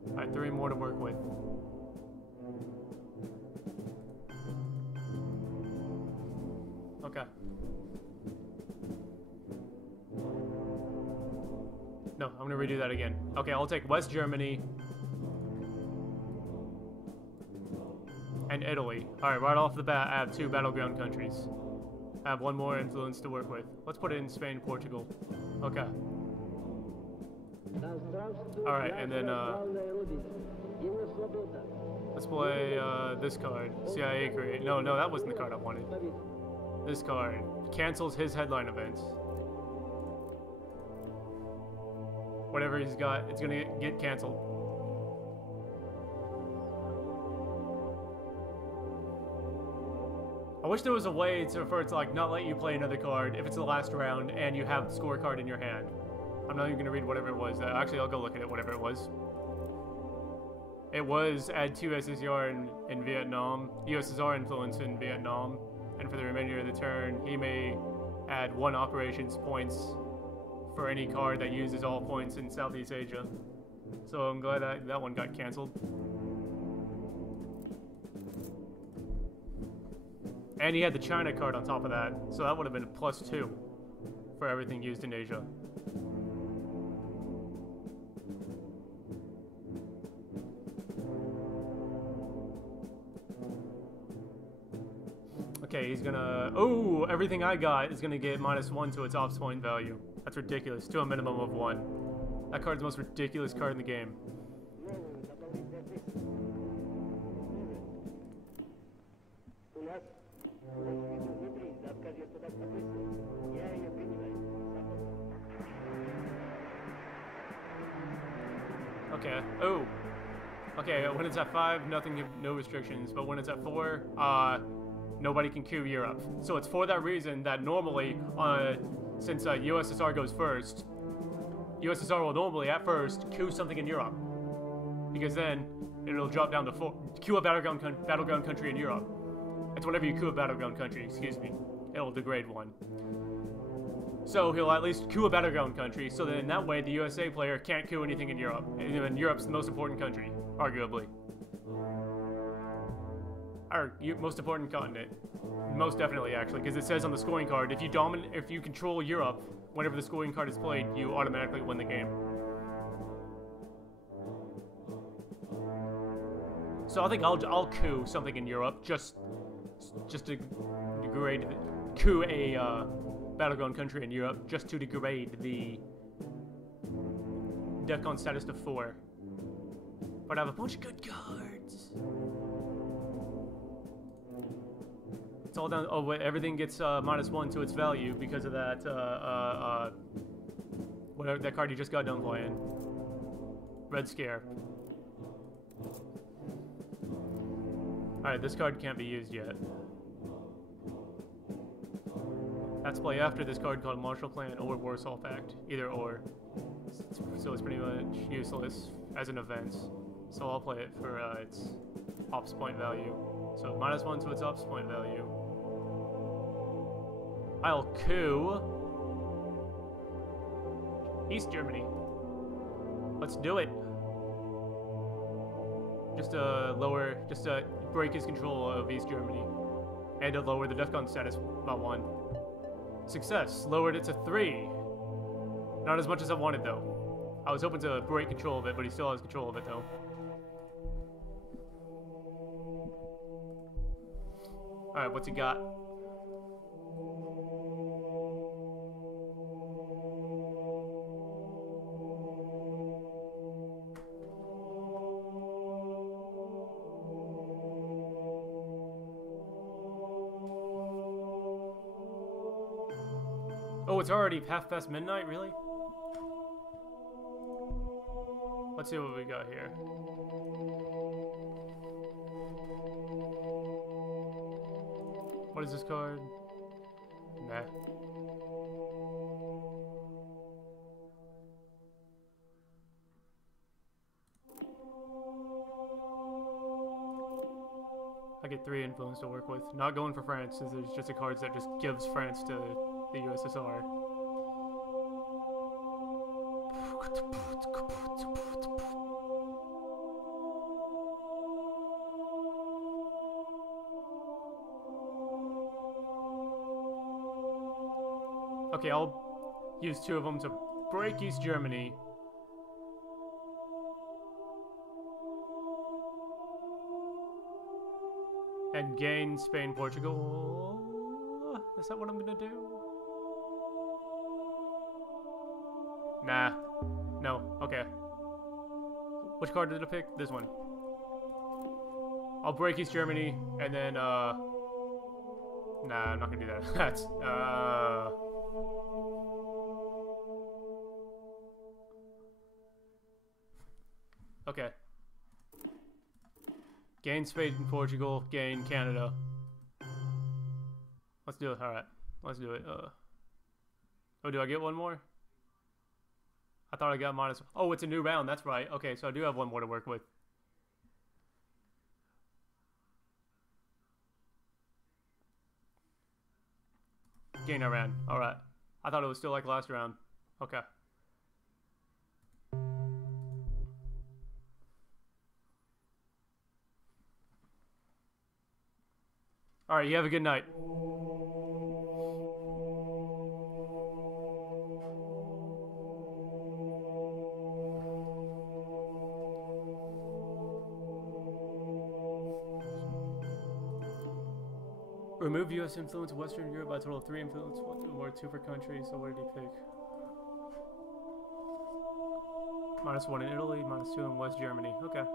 Alright, 3 more to work with. Okay. No, I'm gonna redo that again. Okay, I'll take West Germany. and Italy. Alright, right off the bat, I have 2 battleground countries. I have 1 more influence to work with. Let's put it in Spain and Portugal. Okay. Alright, and then, let's play, this card. CIA create. No, that wasn't the card I wanted. This card. Cancels his headline events. Whatever he's got, it's gonna get canceled. I wish there was a way for it to like not let you play another card if it's the last round and you have the scorecard in your hand. I'm not even gonna read whatever it was. Actually, I'll go look at it, whatever it was. It was add 2 SSR in Vietnam, USSR influence in Vietnam, and for the remainder of the turn, he may add 1 operations points for any card that uses all points in Southeast Asia. So I'm glad that one got canceled. And he had the China card on top of that, so that would have been a +2 for everything used in Asia. Okay, he's gonna... Oh, everything I got is gonna get -1 to its ops point value. That's ridiculous, to a minimum of 1. That card's the most ridiculous card in the game. Okay, oh. Okay, when it's at 5, nothing, no restrictions, but when it's at 4, nobody can coup Europe. So it's for that reason that normally, since USSR goes first, USSR will normally at first coup something in Europe, because then it'll drop down to 4. Coup a battleground country in Europe. It's whenever you coup a battleground country, excuse me, it'll degrade 1. So he'll at least coup a battleground country, so then that way the USA player can't coup anything in Europe, and Europe's the most important country, arguably. Our most important continent. Most definitely, actually, because it says on the scoring card, if you control Europe, whenever the scoring card is played, you automatically win the game. So I think I'll coup something in Europe, just to degrade, coup a battleground country in Europe, just to degrade the DEFCON status to 4. But I have a bunch of good cards. It's all down. Oh wait, everything gets -1 to its value because of that. Whatever that card you just got done playing. Red Scare. All right, this card can't be used yet. That's play after this card called Marshall Plan or Warsaw Pact, either or. So it's pretty much useless as an event. So I'll play it for its ops point value. So -1 to its ops point value. I'll coup East Germany. Let's do it. Just to break his control of East Germany. And to lower the DEFCON status by 1. Success. Lowered it to 3. Not as much as I wanted, though. I was hoping to break control of it, but he still has control of it, though. Alright, what's he got? Oh, it's already half past midnight? Really? Let's see what we got here. What is this card? Nah. I get 3 influence to work with. Not going for France, since there's just a card that just gives France to the USSR. Okay, I'll use 2 of them to break East Germany. And gain Spain, Portugal. Is that what I'm gonna do? Nah. No. Okay. Which card did I pick? This one. I'll break East Germany, and then, nah, I'm not gonna do that. That's, okay. Gain Spain and Portugal, gain Canada. Let's do it. Alright. Let's do it. Oh, do I get one more? I thought I got minus. Oh, it's a new round. That's right. Okay, so I do have one more to work with. Gain Iran. Alright. I thought it was still like last round. Okay. Alright, you have a good night. Remove U.S. influence, Western Europe by a total of 3 influence, 1 or 2 per country. So what did he pick? -1 in Italy, -2 in West Germany. Okay.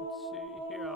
Let's see here.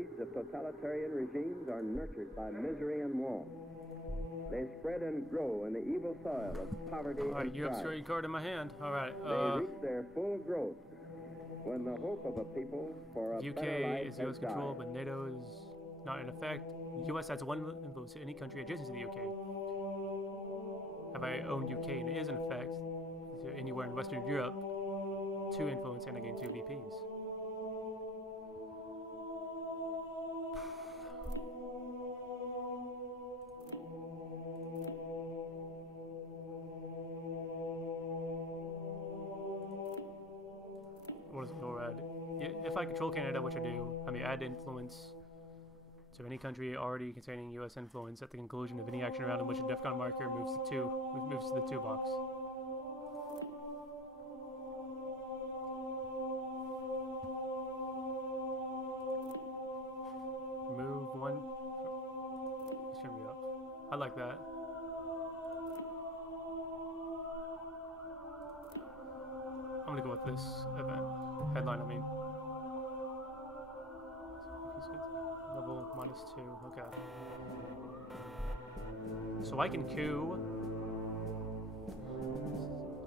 seeds of totalitarian regimes are nurtured by misery and want. They spread and grow in the evil soil of poverty and Alright, you have strife. a card in my hand. Alright, They reach their full growth when the hope of a people for a better life UK is US has controlled, died. but NATO is not in effect. US has one influence in any country adjacent to the UK. If I own UK and it is in effect, so anywhere in Western Europe, 2 influence and I gain 2 VPs. What is NORAD? If I control Canada, which I do, I may add influence to any country already containing U.S. influence at the conclusion of any action round in which a DEFCON marker moves to the 2 box. Move 1. It's gonna be up. I like that. I'm gonna go with this event. Headline, I mean. Level -2, okay. So I can coup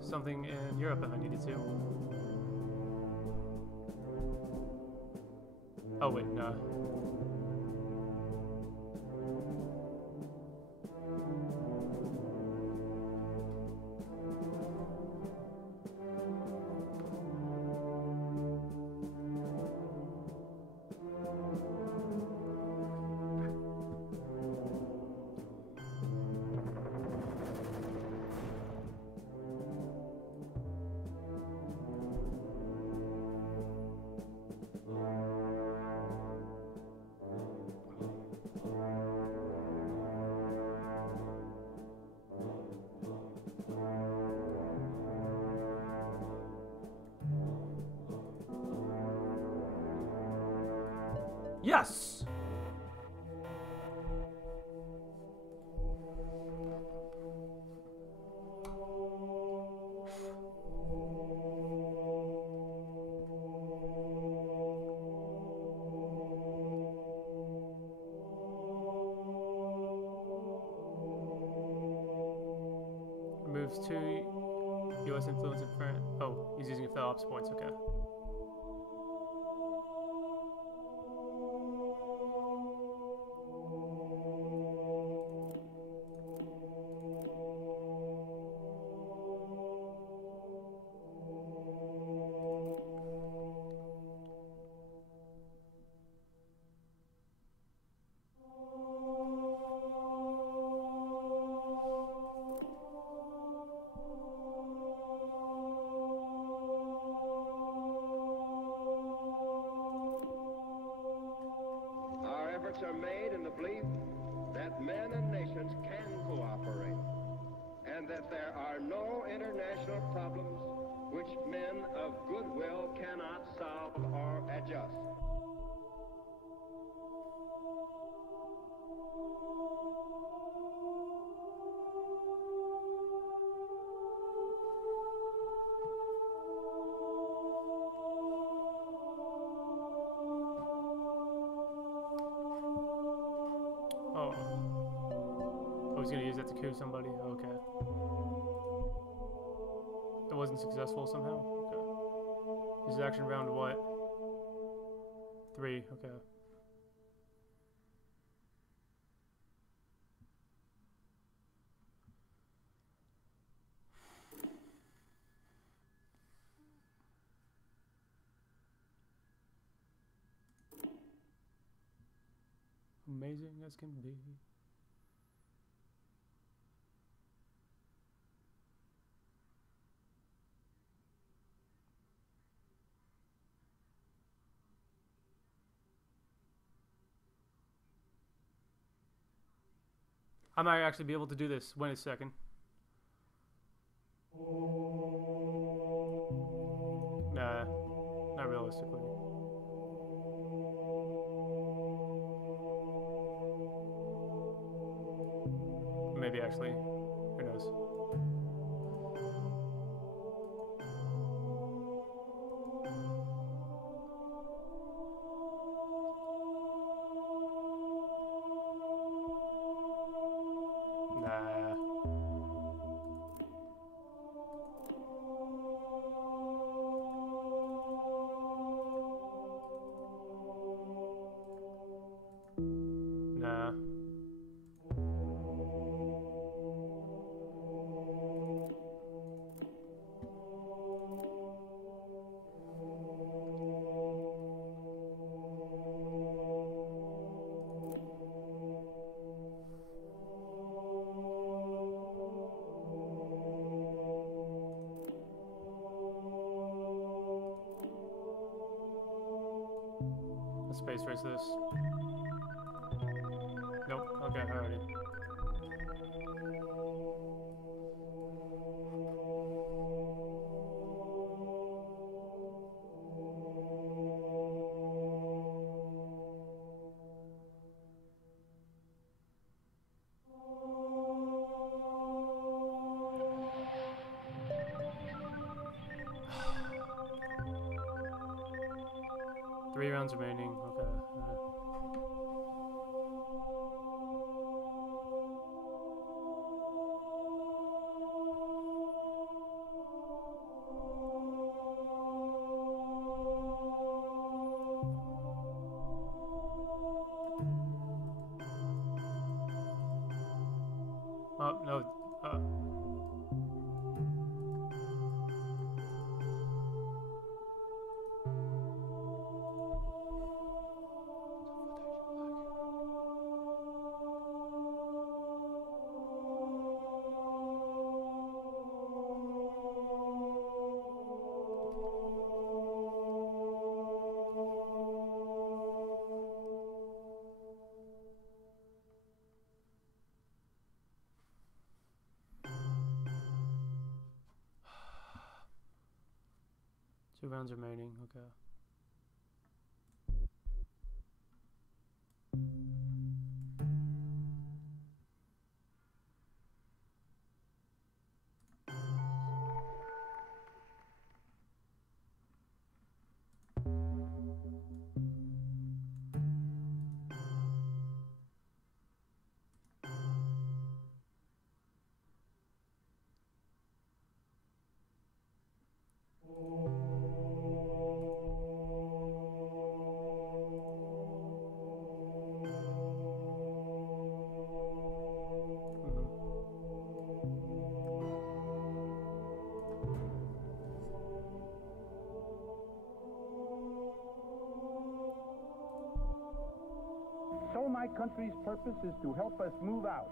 something in Europe if I needed to. Oh wait, no. Yes! Moves to U.S. influence in France. Oh, he's using it for the ops points, okay. Are made in the belief that men and nations can cooperate, and that there are no international problems which men of goodwill cannot solve or adjust. He's gonna use that to coup somebody. Okay. It wasn't successful somehow. Okay. This is action round what? 3. Okay. Amazing as can be. I might actually be able to do this. Wait a second. Nah, not realistically. Maybe actually. Who knows? Let's space race this. Nope. Okay, alrighty. Three rounds remaining. Okay. Oh no. Two rounds remaining. Okay. So my country's purpose is to help us move out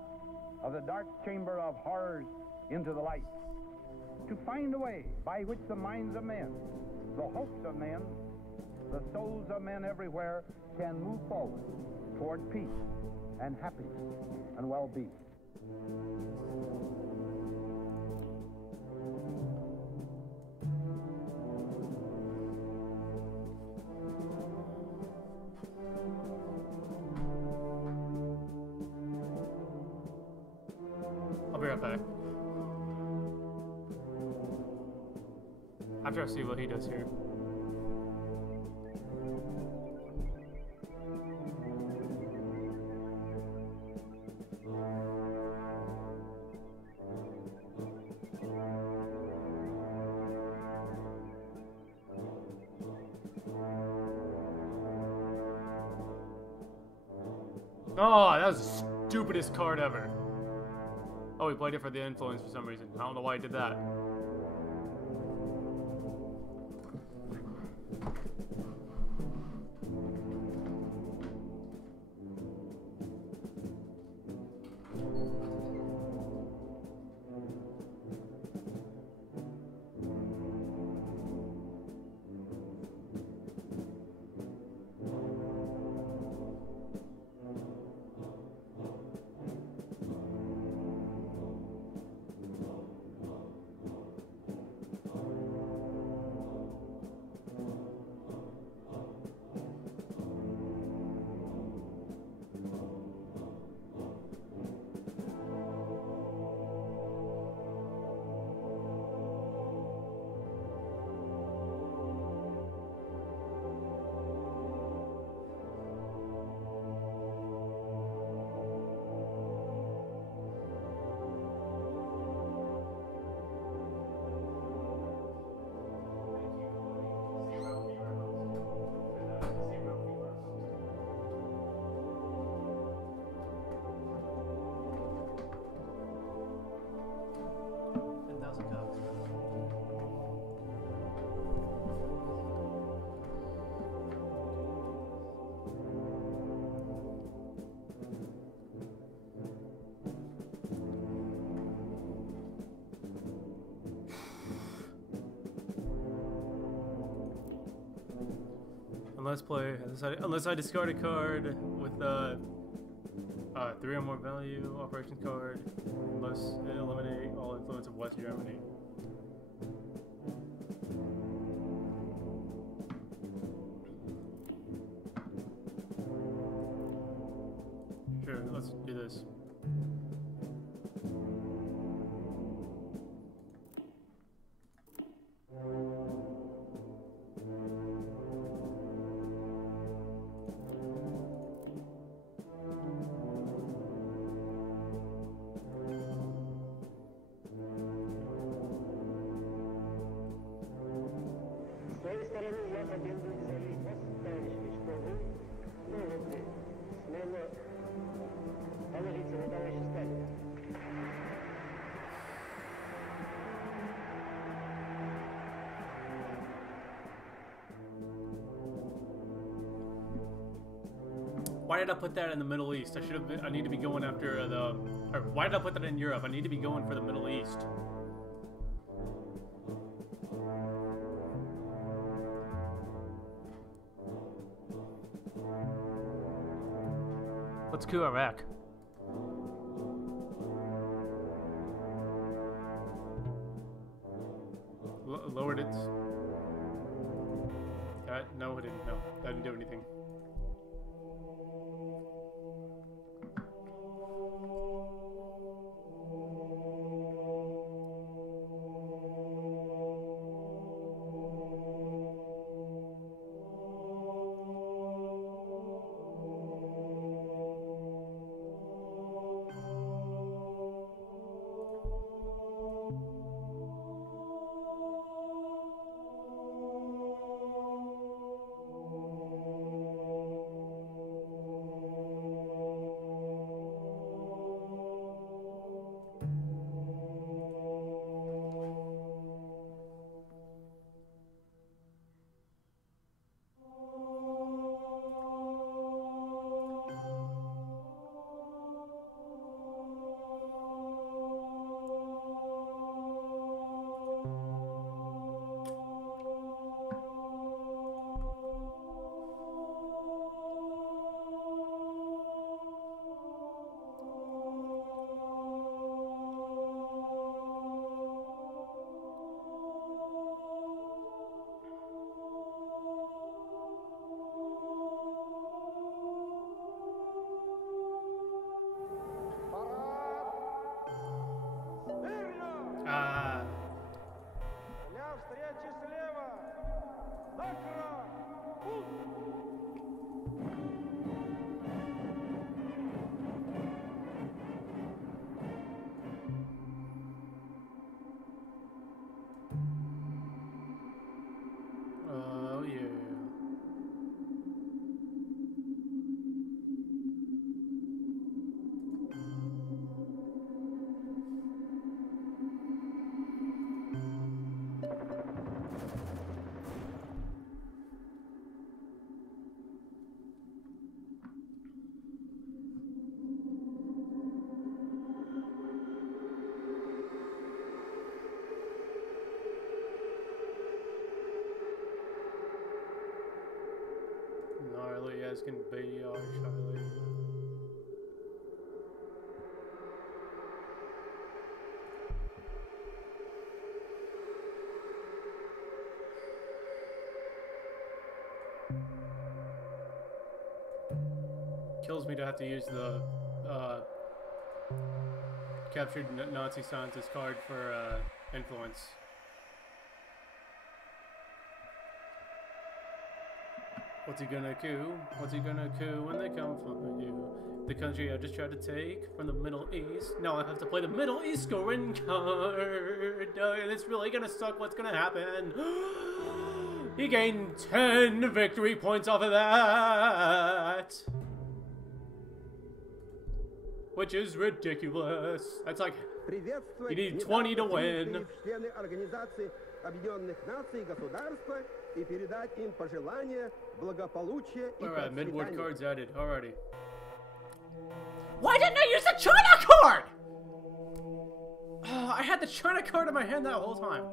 of the dark chamber of horrors into the light, to find a way by which the minds of men, the hopes of men, the souls of men everywhere can move forward toward peace and happiness and well-being. I'll be right back. After I see what he does here. Oh, that was the stupidest card ever. Oh, he played it for the influence for some reason. I don't know why he did that. Unless I discard a card with 3 or more value, operation card, unless eliminate all influence of West Germany. Sure, let's do this. Why did I put that in the Middle East? I need to be going after the... Or why did I put that in Europe? I need to be going for the Middle East. Let's coup Iraq. Lowered it. No, it didn't. No, that didn't do anything. Gnarly as can be, Charlie. Kills me to have to use the captured Nazi scientist card for influence. What's he gonna coup? What's he gonna coup when they come for you? The country I just tried to take from the Middle East. Now I have to play the Middle East scoring card. And it's really gonna suck. What's gonna happen? He gained 10 victory points off of that. Which is ridiculous. That's like, you need 20 to win. Alright, mid-ward cards added. Alrighty. Why didn't I use the China card? I had the China card in my hand that whole time.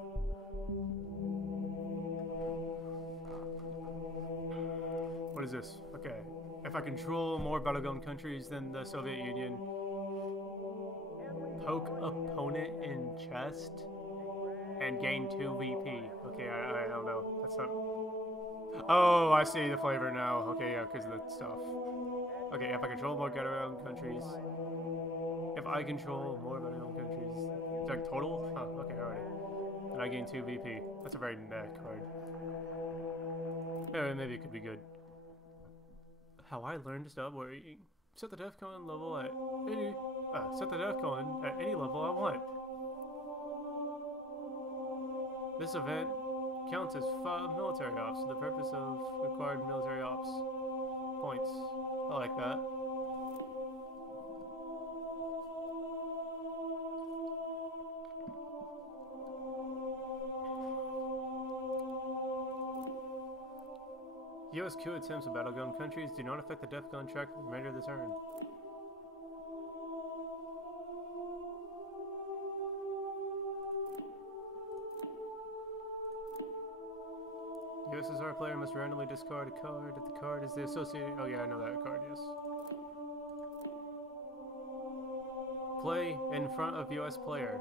What is this? Okay. If I control more battleground countries than the Soviet Union, poke opponent in chest and gain 2 VP. Okay, I don't know. That's not... Oh, I see the flavor now. Okay, yeah, because of the stuff. Okay, if I control more battleground countries... If I control more battleground countries... Like total? Huh, okay, alright. Then I gain 2 VP. That's a very meh card. Maybe it could be good. How I learned to stop worrying. Set the DEFCON level at any... set the DEFCON at any level I want. This event counts as 5 military ops for the purpose of required military ops points. I like that. US coup attempts in battleground countries do not affect the DEFCON track for the remainder of the turn. The USSR player must randomly discard a card if the card is the associated... Oh yeah, I know that card, yes. Play in front of US player.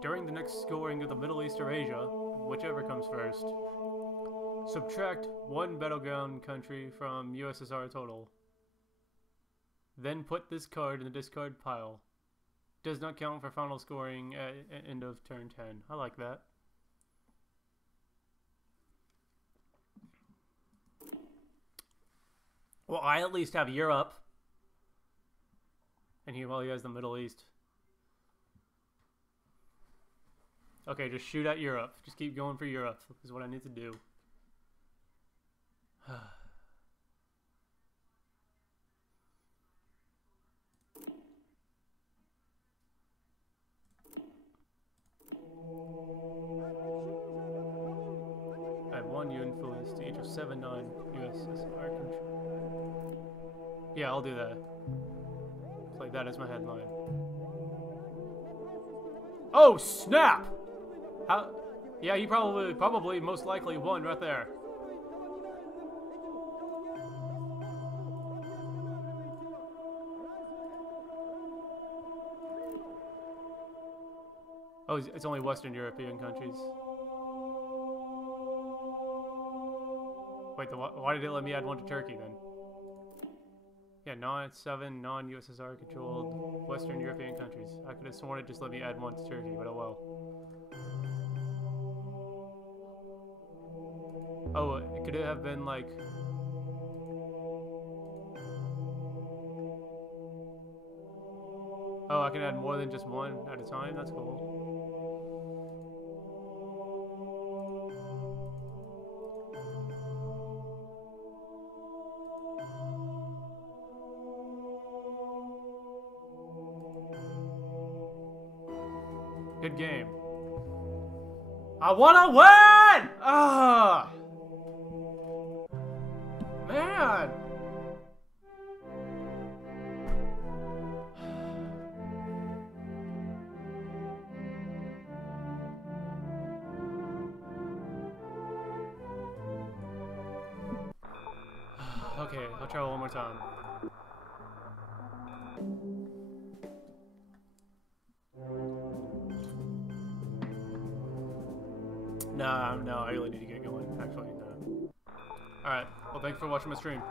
During the next scoring of the Middle East or Asia, whichever comes first, subtract 1 battleground country from USSR total. Then put this card in the discard pile. Does not count for final scoring at end of turn 10. I like that. Well, I at least have Europe. And he has the Middle East. Okay, just shoot at Europe. Just keep going for Europe is what I need to do. I have 1 influence to each of 7 non-USSR countries. Yeah, I'll do that. Like that as my headline. Oh snap! How? Yeah, he probably most likely won right there. Oh, it's only Western European countries. Wait, why did it let me add 1 to Turkey then? Yeah, 7 non-USSR controlled Western European countries. I could have sworn it just let me add 1 to Turkey, but oh well. Oh, could it have been like... Oh, I can add more than just 1 at a time? That's cool. Good game. I wanna win! Ah, man. Okay, I'll try one more time. No, I really need to get going. Actually, no. Alright, well, thanks for watching my stream.